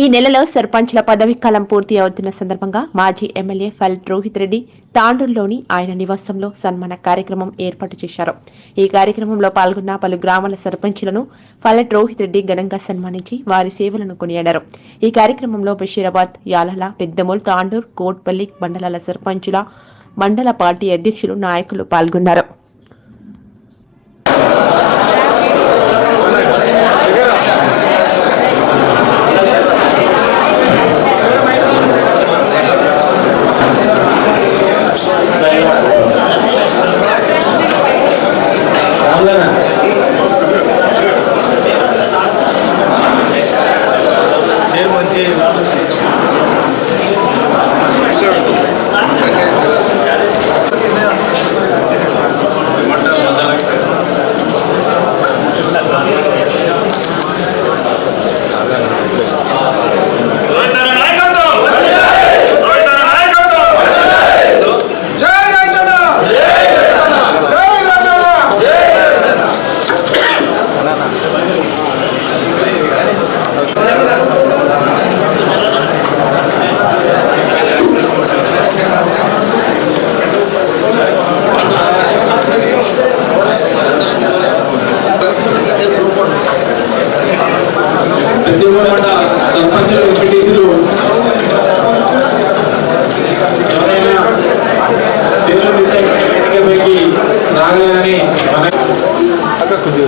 ఈ నెలలో సర్పంచ్ల పదవి కాలం పూర్తి అవుతున్న సందర్భంగా మాజీ ఎమ్మెల్యే ఫల్ రోహిత్ రెడ్డి తాండూరులోని ఆయన నివాసంలో సన్మాన కార్యక్రమం ఏర్పాటు చేశారు. ఈ కార్యక్రమంలో పాల్గొన్న పలు గ్రామాల సర్పంచ్లను ఫలట్ రోహిత్ రెడ్డి ఘనంగా సన్మానించి వారి సేవలను కొనియాడారు. ఈ కార్యక్రమంలో బషీరాబాద్ యాలల పెద్దమూల్ తాండూర్ కోట్పల్లి మండలాల సర్పంచుల మండల పార్టీ అధ్యక్షులు నాయకులు పాల్గొన్నారు.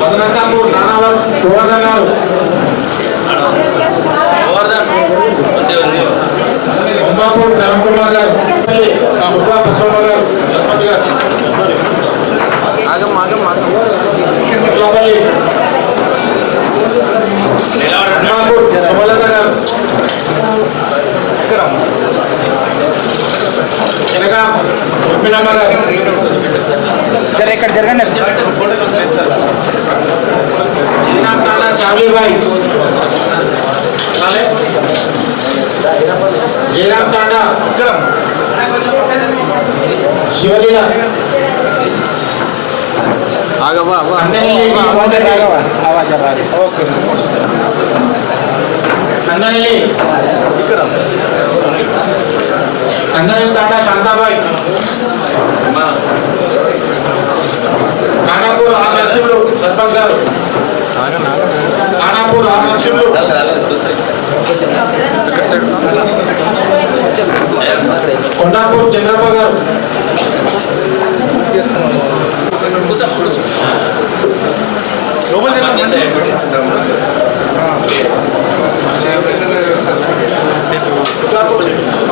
మదనంతాపూర్ నానావల్ గోవర్ధన్ గారు. కొంబాపూర్ శ్రవణ్ కుమార్ గారు. కుప్పా పద్మమ్మ గారు. సర్పంచ్ గారు. కుట్లపల్లి కొంబాపూర్ సుమలత గారు. వెనక ఉప్పినమ్మ గారు. ఇక్కడ జరగండి. తాండా చావలీబాయి అలాగే జయరామ్ తాండా శివలీల కందనెల్లి కందనెల్లి కందనెల్లి తాండా శాంతాబాయి కొండాపూర్ చంద్రప్ప గారు.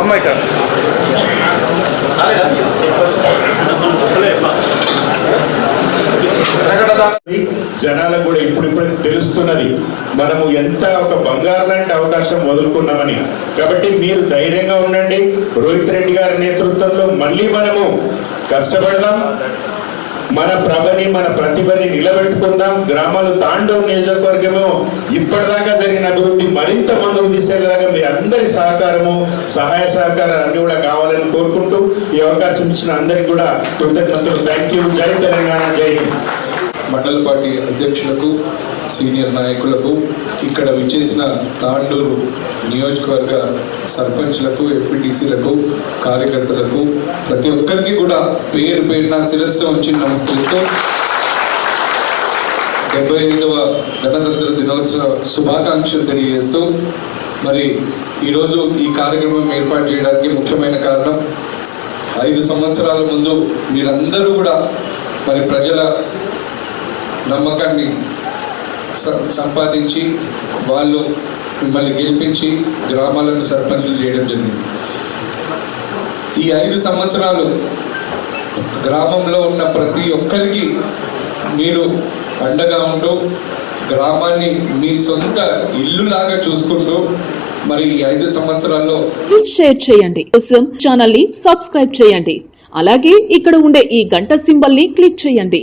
అమ్మాయి కాదు. జనాలకు కూడా ఇప్పుడిప్పుడు తెలుస్తున్నది. మనము ఎంత ఒక బంగారు లాంటి అవకాశం వదులుకున్నామని. కాబట్టి మీరు ధైర్యంగా ఉండండి. రోహిత్ రెడ్డి గారి నేతృత్వంలో మళ్ళీ మనము కష్టపడదాం. మన ప్రభని మన ప్రతిభని నిలబెట్టుకుందాం. గ్రామాలు తాండవ్ నియోజకవర్గము ఇప్పటిదాకా జరిగిన అభివృద్ధి మరింత ముందుకు తీసేలాగా మీ అందరి సహకారము సహాయ సహకారాలు అన్ని కూడా కావాలని కోరుకుంటూ ఈ అవకాశం ఇచ్చిన అందరికి కూడా కృతజ్ఞతలు. థ్యాంక్ యూ జై తెలంగాణ. జై హింద్. మండల పార్టీ అధ్యక్షులకు సీనియర్ నాయకులకు ఇక్కడ విచ్చేసిన తాండూరు నియోజకవర్గ సర్పంచ్లకు ఎంపీటీసీలకు కార్యకర్తలకు ప్రతి ఒక్కరికి కూడా పేరు పేరున శిరస్సు ఉంచి నమస్కరిస్తూ డెబ్బై ఐదవ గణతంత్ర దినోత్సవ శుభాకాంక్షలు తెలియజేస్తూ మరి ఈరోజు ఈ కార్యక్రమం ఏర్పాటు చేయడానికి ముఖ్యమైన కారణం ఐదు సంవత్సరాల ముందు మీరందరూ కూడా మరి ప్రజల నమ్మకాన్ని సంపాదించి వాళ్ళు మిమ్మల్ని గెలిపించి గ్రామాలను సర్పంచులు చేయడం జరిగింది. ఈ ఐదు సంవత్సరాలు గ్రామంలో ఉన్న ప్రతి ఒక్కరికి మీరు అండగా ఉంటూ గ్రామాన్ని మీ సొంత ఇల్లులాగా చూసుకుంటూ మరి ఈ ఐదు సంవత్సరాల్లో షేర్ చేయండి. కోసం ఛానల్ని సబ్స్క్రైబ్ చేయండి. అలాగే ఇక్కడ ఉండే ఈ గంట సింబల్ని క్లిక్ చేయండి.